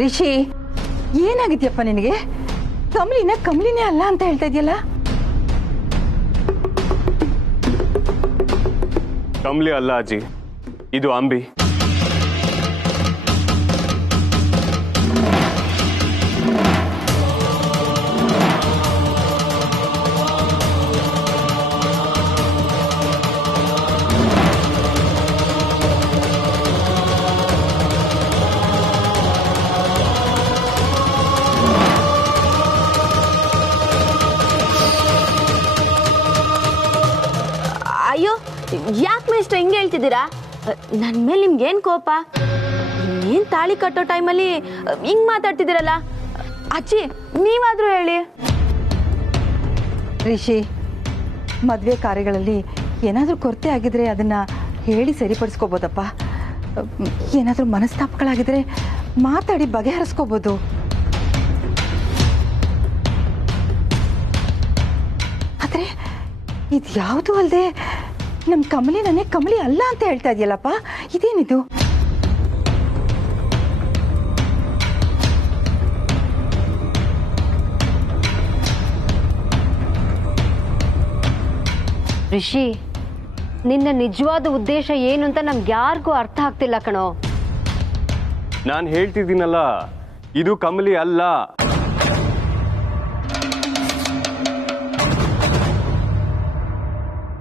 ರಿಷಿ, ಏನಾಗಿದ್ಯಪ್ಪ ನಿನಗೆ? ಕಮಲಿನೇ ಅಲ್ಲ ಅಂತ ಹೇಳ್ತಾ ಇದೆಯಲ್ಲ? ಕಮಲಿ ಅಲ್ಲ ಅಜ್ಜಿ, ಇದು ಅಂಬಿ. ಅಯ್ಯೋ, ಯಾಕೆ ಮೇಷ್ಟ್ರ ಹಿಂಗೆ ಹೇಳ್ತಿದ್ದೀರಾ? ನನ್ನ ಮೇಲೆ ನಿಮ್ಗೇನು ಕೋಪ? ಏನ್ ತಾಳಿ ಕಟ್ಟೋ ಟೈಮಲ್ಲಿ ಹಿಂಗ್ ಮಾತಾಡ್ತಿದ್ದೀರಲ್ಲ? ಅಜ್ಜಿ, ನೀವಾದ್ರೂ ಹೇಳಿ. ರಿಷಿ, ಮದುವೆ ಕಾರ್ಯಗಳಲ್ಲಿ ಏನಾದರೂ ಕೊರತೆ ಆಗಿದ್ರೆ ಅದನ್ನ ಹೇಳಿ ಸರಿಪಡಿಸ್ಕೋಬೋದಪ್ಪ. ಏನಾದರೂ ಮನಸ್ತಾಪಗಳಾಗಿದ್ರೆ ಮಾತಾಡಿ ಬಗೆಹರಿಸ್ಕೋಬೋದು. ಆದರೆ ಇದು ಯಾವುದೂ ಅಲ್ಲದೆ ನಮ್ಮ ಕಮಲಿ ಕಮಲಿ ಅಲ್ಲ ಅಂತ ಹೇಳ್ತಾ ಇದೆಯಲ್ಲಪ್ಪ, ಇದೇನಿದು? ರಿಷಿ, ನಿನ್ನ ನಿಜವಾದ ಉದ್ದೇಶ ಏನು ಅಂತ ನಮ್ಗೆ ಯಾರಿಗೂ ಅರ್ಥ ಆಗ್ತಿಲ್ಲ ಕಣೋ. ನಾನು ಹೇಳ್ತಿದ್ದೀನಲ್ಲ, ಇದು ಕಮಲಿ ಅಲ್ಲ.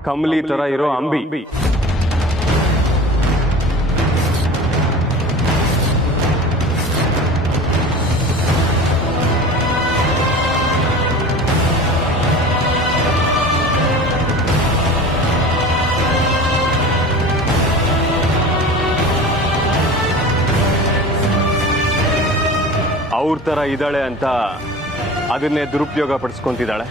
ಕಮಲಿ ತರ ಇರೋ ಅಂಬಿ. ಅವ್ರ ತರ ಇದ್ದಾಳೆ ಅಂತ ಅದನ್ನೇ ದುರುಪಯೋಗ ಪಡಿಸ್ಕೊಂತಿದ್ದಾಳೆ.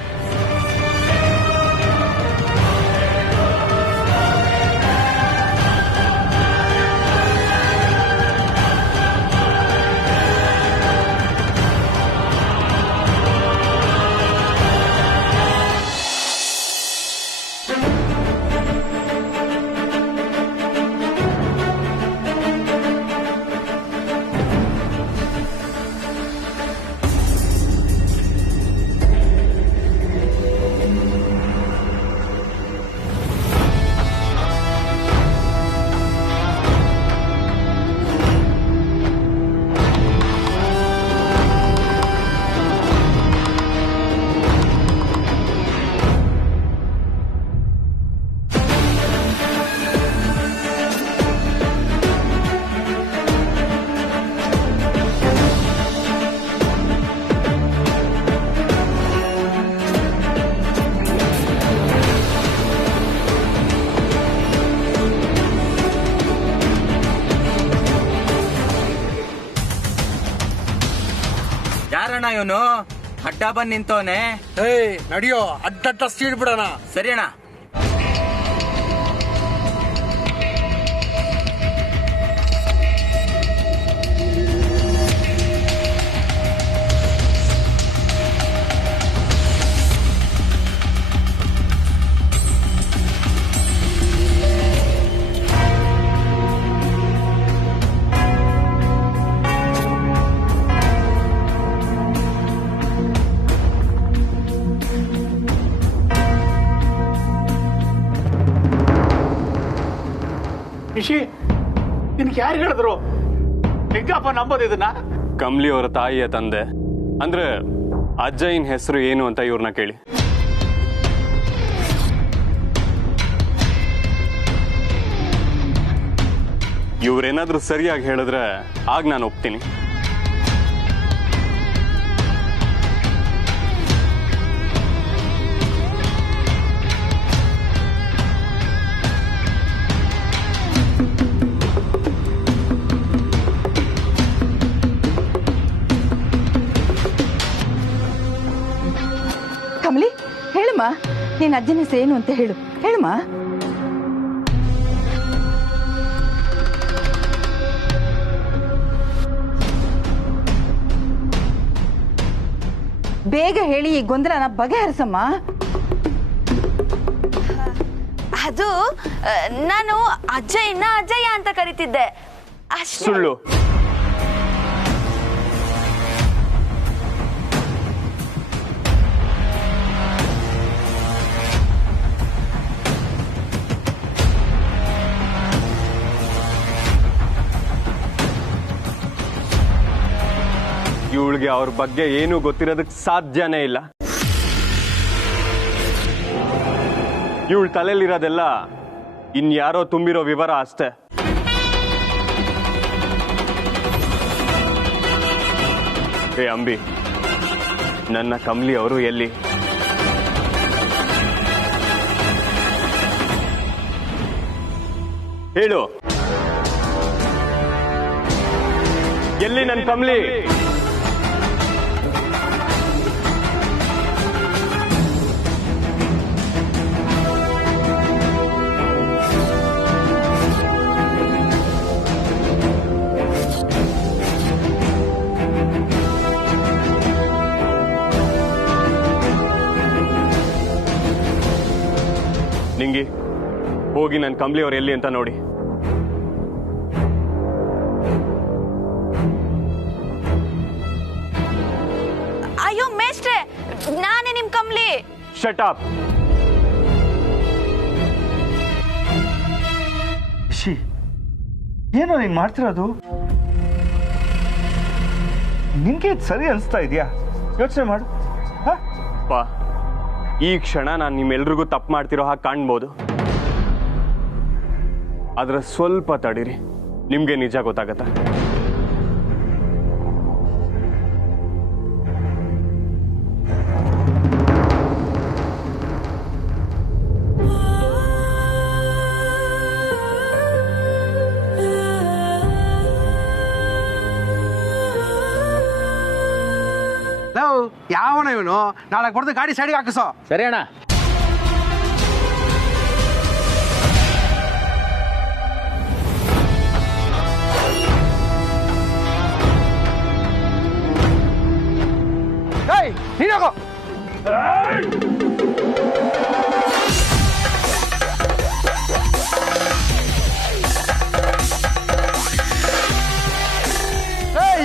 ಯಾರಣ್ಣ ಇವನು? ಅಡ್ಡ ಬಂದ್ ನಿಂತವನೆ. ನಡಿಯೋ, ಅಡ್ಡ ಸ್ಪೀಡ್ ಬಿಡೋಣ. ಸರಿ ಅಣ್ಣ. ರಿಷಿ, ನಿನ್ಗೆ ಯಾರು ಹೇಳಿದ್ರು? ಹೆಂಗಪ್ಪ ನಂಬೋದು ಇದನ್ನ? ಕಮಲಿ ಅವರ ತಾಯಿಯ ತಂದೆ ಅಂದ್ರೆ ಅಜ್ಜಯ್ಯನ ಹೆಸರು ಏನು ಅಂತ ಇವ್ರನ್ನ ಕೇಳಿ. ಇವ್ರೇನಾದ್ರೂ ಸರಿಯಾಗಿ ಹೇಳಿದ್ರೆ ಆಗ ನಾನು ಒಪ್ತೀನಿ. ಕಮಲಿ, ಹೇಳಮ್ಮ, ನಿನ್ನ ಅಜ್ಜನ ಹೆಸರು ಏನು ಅಂತ ಹೇಳು. ಹೇಳಮ್ಮ. ಬೇಗ ಹೇಳಿ, ಈ ಗೊಂದಲನ ಬಗೆಹರಿಸಮ್ಮ. ಅದು ನಾನು ಅಜ್ಜಯ್ಯ ಅಂತ ಕರಿತಿದ್ದೆ ಅಷ್ಟೇ. ಸುಳ್ಳು. ಇವಳಿಗೆ ಅವ್ರ ಬಗ್ಗೆ ಏನೂ ಗೊತ್ತಿರೋದಕ್ಕೆ ಸಾಧ್ಯನೇ ಇಲ್ಲ. ಇವಳ ತಲೆಯಲ್ಲಿರೋದೆಲ್ಲ ಇನ್ಯಾರೋ ತುಂಬಿರೋ ವಿವರ ಅಷ್ಟೇ. ಹೇ ಅಂಬಿ, ನನ್ನ ಕಮಲಿ ಅವರು ಎಲ್ಲಿ? ಹೇಳು, ಎಲ್ಲಿ ನನ್ನ ಕಮಲಿ? ನಿಂಗಿ, ಹೋಗಿ ನನ್ನ ಕಮಲಿ ಅವ್ರು ಎಲ್ಲಿ ಅಂತ ನೋಡಿ. ಅಯ್ಯೋ ಮೇಷ್ಟ್ರೆ, ನಾನೇ ನಿಮ್ ಕಮಲಿ. Shut up. ಏನೋ ನೀನ್ ಮಾಡ್ತಿರೋದು? ನಿನ್ಗೆ ಇದು ಸರಿ ಅನಿಸ್ತಾ ಇದೆಯಾ? ಯೋಚನೆ ಮಾಡು. ಪಾ, ಈ ಕ್ಷಣ ನಾನು ನಿಮ್ಮೆಲ್ರಿಗೂ ತಪ್ಪು ಮಾಡ್ತಿರೋ ಹಾಗೆ ಕಾಣ್ಬೋದು. ಆದ್ರೆ ಸ್ವಲ್ಪ ತಡೀರಿ, ನಿಮ್ಗೆ ನಿಜ ಗೊತ್ತಾಗತ್ತ. ಯಾವನ ಇವನು? ನಾಳೆ ಕೊಡ್ದು ಗಾಡಿ ಸೈಡ್ಗೆ ಹಾಕಿಸೋ. ಸರಿ ಅಣ್ಣ. ಏಯ್, ನೀನೋಗೋ.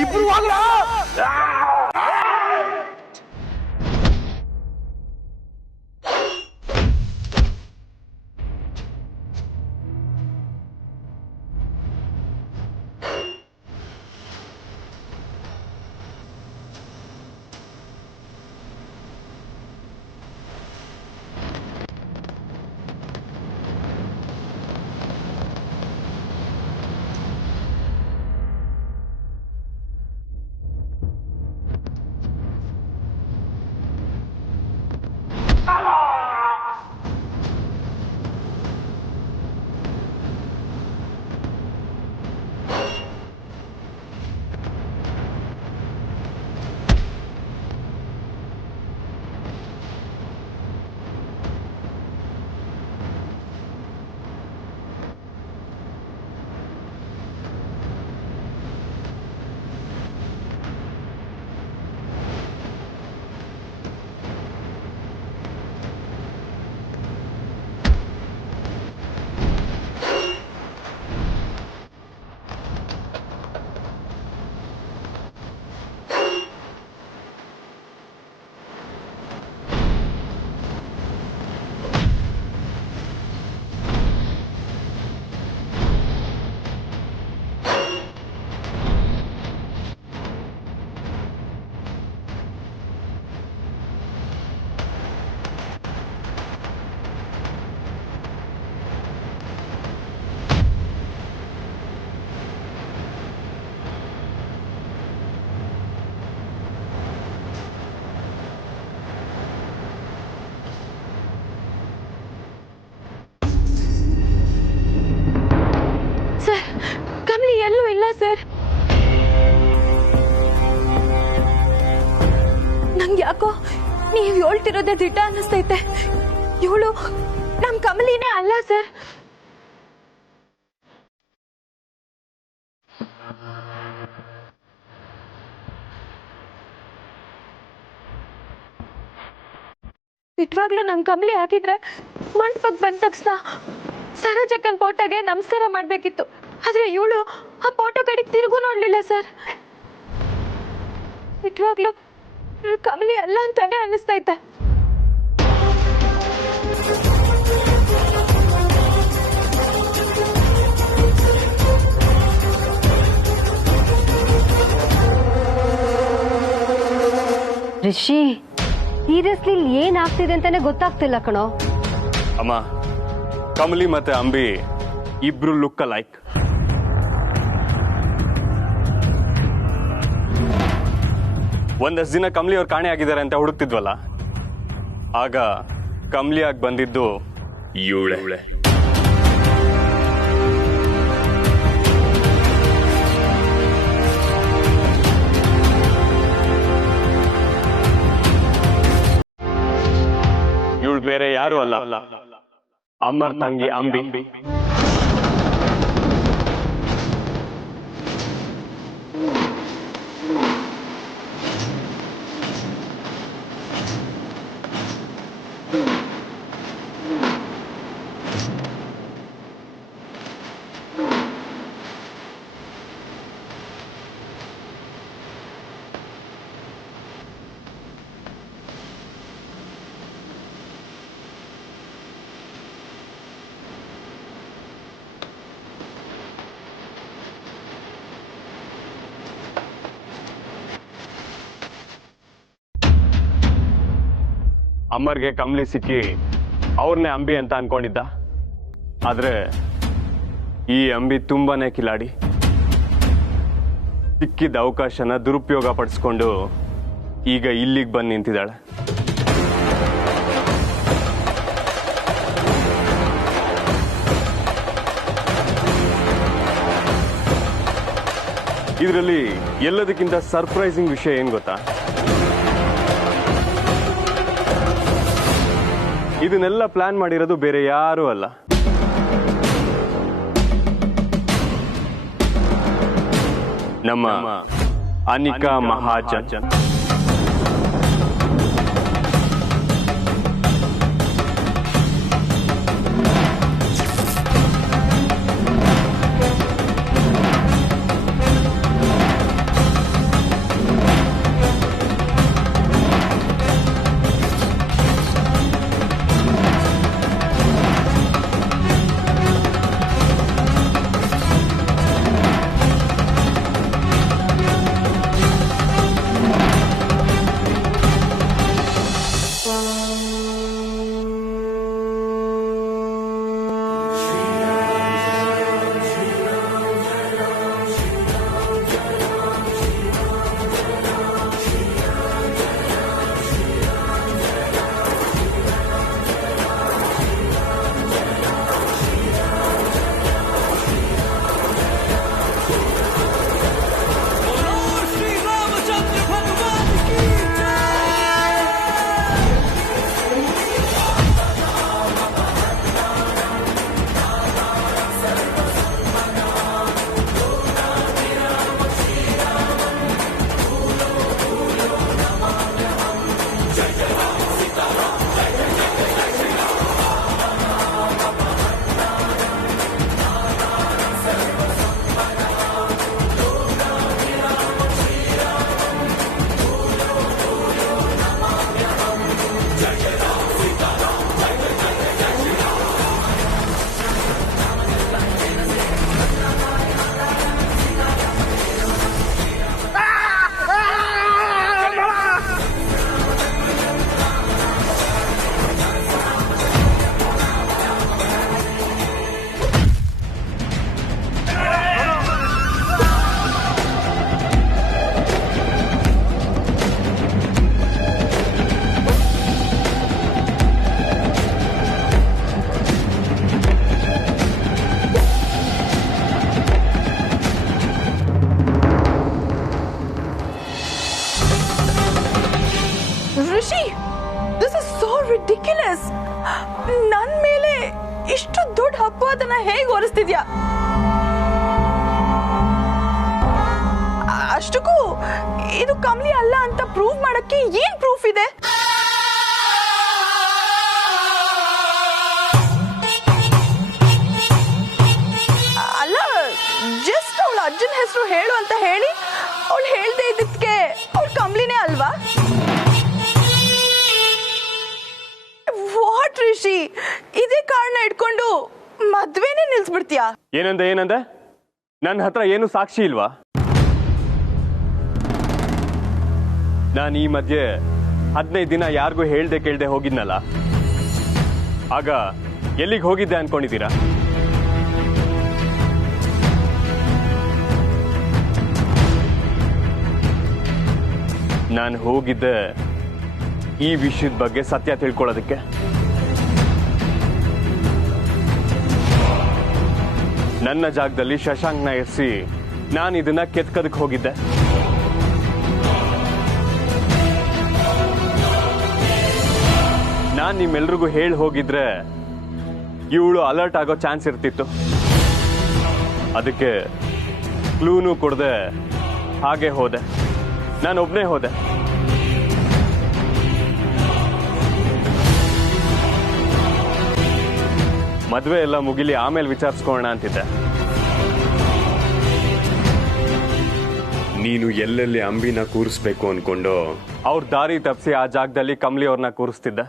ಇಬ್ರು ಹೋಗ್ಲಾ? ಎಲ್ಲೂ ಇಲ್ಲ ಸರ್. ನಂಗೆ ಯಾಕೋ ನೀವು ಹೇಳ್ತಿರೋದೇ ದಿಟ್ಟ ಅನ್ನಿಸ್ತೈತೆ. ಇವಳು ನಮ್ ಕಮಲಿನೇ ಅಲ್ಲ ಸರ್. ನಿಜವಾಗ್ಲೂ ನಮ್ ಕಮಲಿ ಹಾಕಿದ್ರೆ ಮಂಟಪಕ್ಕೆ ಬಂದ ತಕ್ಷಣ ಸರೋಜಕ್ಕನ್ ಫೋಟೋಗೆ ನಮಸ್ಕಾರ ಮಾಡ್ಬೇಕಿತ್ತು. ಆದ್ರೆ ಇವಳು ಆ ಫೋಟೋ ಕಡೆಗೆ ತಿರುಗು ನೋಡ್ಲಿಲ್ಲ ಸರ್. ನಿಜವಾಗ್ಲೂ ಕಮಲಿ ಅಲ್ಲ ಅಂತಾನೆ ಅನ್ನಿಸ್ತೈತೆ. ರಿಷಿ ಸೀರಿಯಸ್ಲಿ ಇಲ್ಲಿ ಏನಾಗ್ತಿದೆ ಅಂತಾನೆ ಗೊತ್ತಾಗ್ತಿಲ್ಲ ಕಣೋ. ಅಮ್ಮ, ಕಮಲಿ ಮತ್ತೆ ಅಂಬಿ ಇಬ್ರು ಲುಕ್ ಲೈಕ್. ಒಂದಷ್ಟು ದಿನ ಕಮಲಿ ಅವ್ರು ಕಾಣೆ ಆಗಿದ್ದಾರೆ ಅಂತ ಹುಡುಕ್ತಿದ್ವಲ್ಲ, ಆಗ ಕಮಲಿ ಆಗಿ ಬಂದಿದ್ದು ಇವಳೆ. ಇವಳು ಬೇರೆ ಯಾರು ಅಲ್ಲ, ಅಮ್ಮರ್ ತಂಗಿ ಅಂಬಿ. ಅಮ್ಮರ್ಗೆ ಕಮಲಿ ಸಿಕ್ಕಿ ಅವ್ರನ್ನೇ ಅಂಬಿ ಅಂತ ಅನ್ಕೊಂಡಿದ್ದ. ಆದ್ರೆ ಈ ಅಂಬಿ ತುಂಬಾನೇ ಕಿಲಾಡಿ. ಸಿಕ್ಕಿದ್ದ ಅವಕಾಶನ ದುರುಪಯೋಗ ಪಡಿಸ್ಕೊಂಡು ಈಗ ಇಲ್ಲಿಗೆ ಬಂದು ನಿಂತಿದ್ದಾಳೆ. ಇದರಲ್ಲಿ ಎಲ್ಲದಕ್ಕಿಂತ ಸರ್ಪ್ರೈಸಿಂಗ್ ವಿಷಯ ಏನ್ ಗೊತ್ತಾ? ಇದನ್ನೆಲ್ಲ ಪ್ಲಾನ್ ಮಾಡಿರೋದು ಬೇರೆ ಯಾರೂ ಅಲ್ಲ, ನಮ್ಮ ಅನಿಕಾ ಮಹಾಜನ್. ನನ್ ಮೇಲೆ ಇಷ್ಟು ದೊಡ್ಡ ಅಪವಾದನ ಹೇಗೆ ಹೊರಿಸ್ತಿದ್ಯಾ? ಅಷ್ಟಕ್ಕೂ ಇದು ಕಮಲಿ ಅಲ್ಲ ಅಂತ ಪ್ರೂವ್ ಮಾಡಕ್ಕೆ ಏನ್ ಪ್ರೂಫ್ ಇದೆ? ಅಲ್ಲ, ಜಸ್ಟ್ ಅವಳ ಅಜ್ಜನ ಹೆಸರು ಹೇಳು ಅಂತ ಹೇಳಿ ಅವಳು ಹೇಳ್ದೆ ಇದ್ದಕ್ಕೆ ಅವಳು ಕಮಲಿನೇ ಅಲ್ವಾ? ವಾಟ್ ರಿಷಿ, ಇದೇ ಕಾರಣ ಇಟ್ಕೊಂಡು ಮದ್ವೆನೇ ನಿಲ್ಸ್ಬಿಡ್ತೀಯಾ? ಏನಂದೆ ನನ್ನ ಹತ್ರ ಏನು ಸಾಕ್ಷಿ ಇಲ್ವಾ? ನಾನು ಈ ಮಧ್ಯೆ 15 ದಿನ ಯಾರಿಗೂ ಹೇಳ್ದೆ ಕೇಳ್ದೆ ಹೋಗಿದ್ನಲ್ಲ, ಆಗ ಎಲ್ಲಿಗೆ ಹೋಗಿದ್ದೆ ಅನ್ಕೊಂಡಿದ್ದೀರಾ? ನಾನು ಹೋಗಿದ್ದೆ ಈ ವಿಷಯದ ಬಗ್ಗೆ ಸತ್ಯ ತಿಳ್ಕೊಳ್ಳೋದಕ್ಕೆ. ನನ್ನ ಜಾಗದಲ್ಲಿ ಶಶಾಂಕ್ನ ಇರಿಸಿ ನಾನು ಇದನ್ನ ಕೆತ್ಕೋದಕ್ಕೆ ಹೋಗಿದ್ದೆ. ನಾನು ನಿಮ್ಮೆಲ್ರಿಗೂ ಹೇಳಿ ಹೋಗಿದ್ರೆ ಇವಳು ಅಲರ್ಟ್ ಆಗೋ ಚಾನ್ಸ್ ಇರ್ತಿತ್ತು. ಅದಕ್ಕೆ ಕ್ಲೂನು ಕೊಡದೆ ಹಾಗೆ ಹೋದೆ. ನಾನು ಒಬ್ಬನೇ ಹೋದೆ. ಮದುವೆ ಎಲ್ಲ ಮುಗಿಲಿ, ಆಮೇಲೆ ವಿಚಾರಿಸ್ಕೊಳ್ಳೋಣ ಅಂತಿದ್ದೆ. ನೀನು ಎಲ್ಲೆಲ್ಲಿ ಅಂಬಿನ ಕೂರಿಸ್ಬೇಕು ಅನ್ಕೊಂಡು ಅವ್ರ ದಾರಿ ತಪ್ಪಿಸಿ ಆ ಜಾಗದಲ್ಲಿ ಕಮಲಿ ಅವ್ರನ್ನ ಕೂರಿಸ್ತಿದ್ದೆ.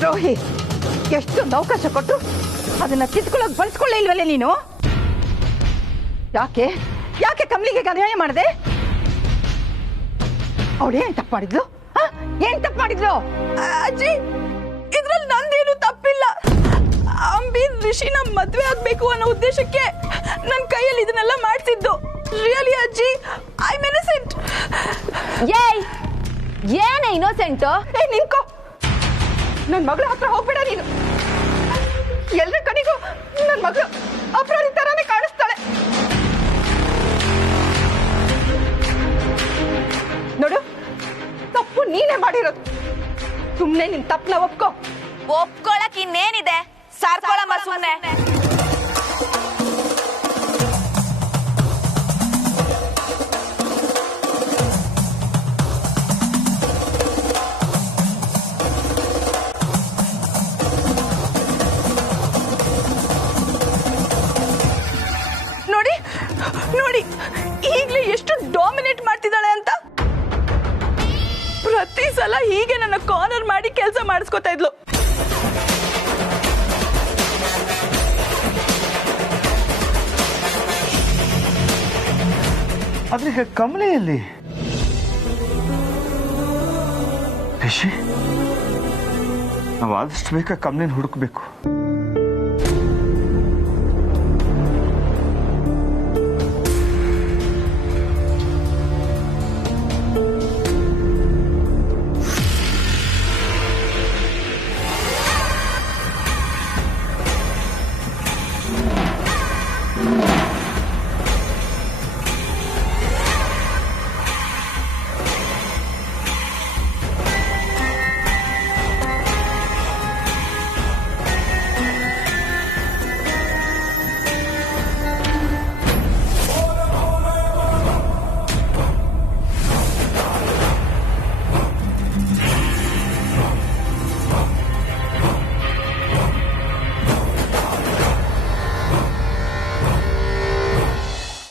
ದ್ರೋಹಿ, ಎಷ್ಟೊಂದು ಅವಕಾಶ ಕೊಟ್ಟು ಅದನ್ನ ಕಿತ್ಕೊಳ್ಳೋಕೆ ಬಳಸ್ಕೊಳ್ಳೇ ಇಲ್ವಲ್ಲ ನೀನು? ಯಾಕೆ ಯಾಕೆ ಕಮಲಿಗೆ ಅನ್ಯಾಯ ಮಾಡಿದೆ? ಅವಳು ಏನ್ ತಪ್ಪು ಮಾಡಿದ್ಲು? ಏನ್ ತಪ್ಪು ಮಾಡಿದ್ಲು? ಅಜ್ಜಿ, ಇದ್ರಲ್ಲಿ ನಂದೇನು ತಪ್ಪಿಲ್ಲ. ಅಂಬಿ ಋಷಿನ ಮದ್ವೆ ಆಗ್ಬೇಕು ಅನ್ನೋ ಉದ್ದೇಶಕ್ಕೆ ನನ್ನ ಕೈಯಲ್ಲಿ ಇದನ್ನೆಲ್ಲ ಮಾಡ್ತಿದ್ದು. ರಿಯಲಿ ಅಜ್ಜಿ, ಐ ಆಮ್ ಇನ್ನೋಸೆಂಟ್. ಏನೇ ಇನ್ನೋಸೆಂಟು? ನಿನ್ಕೋ, ನನ್ನ ಮಗಳ ಹತ್ರ ಹೋಗ್ಬೇಡ ನೀನು. ಎಲ್ಲರ ಕಡೆಗೂ ನನ್ನ ಮಗಳು ಅಪರಾಧಿ ತರಾನೇ ಕಾಣಿಸ್ತಾಳೆ. ನೋಡು, ತಪ್ಪು ನೀನೇ ಮಾಡಿರೋದು. ಸುಮ್ನೆ ನಿನ್ ತಪ್ಪನ ಒಪ್ಕೊಳಕ್ ಇನ್ನೇನಿದೆ? ಸಾರ್ಕೊಳಮ್ಮ ಸುಮ್ನೆ. ನೋಡಿ ನೋಡಿ, ಈಗ್ಲೇ ಎಷ್ಟು ಡಾಮಿನೇಟ್ ಮಾಡ್ತಿದ್ದಾಳೆ ಅಂತ. ಪ್ರತಿ ಸಲ ಹೀಗೆ ನನ್ನ ಕಾರ್ನರ್ ಮಾಡಿ ಕೆಲಸ ಮಾಡಿಸ್ಕೊತಾ ಇದ್ಲು. ಆದ್ರೆ ಈಗ ಕಮಲೆಯಲ್ಲಿ ರಿಷಿ, ನಾವು ಆದಷ್ಟು ಬೇಗ ಕಮಲೆನ ಹುಡುಕ್ಬೇಕು.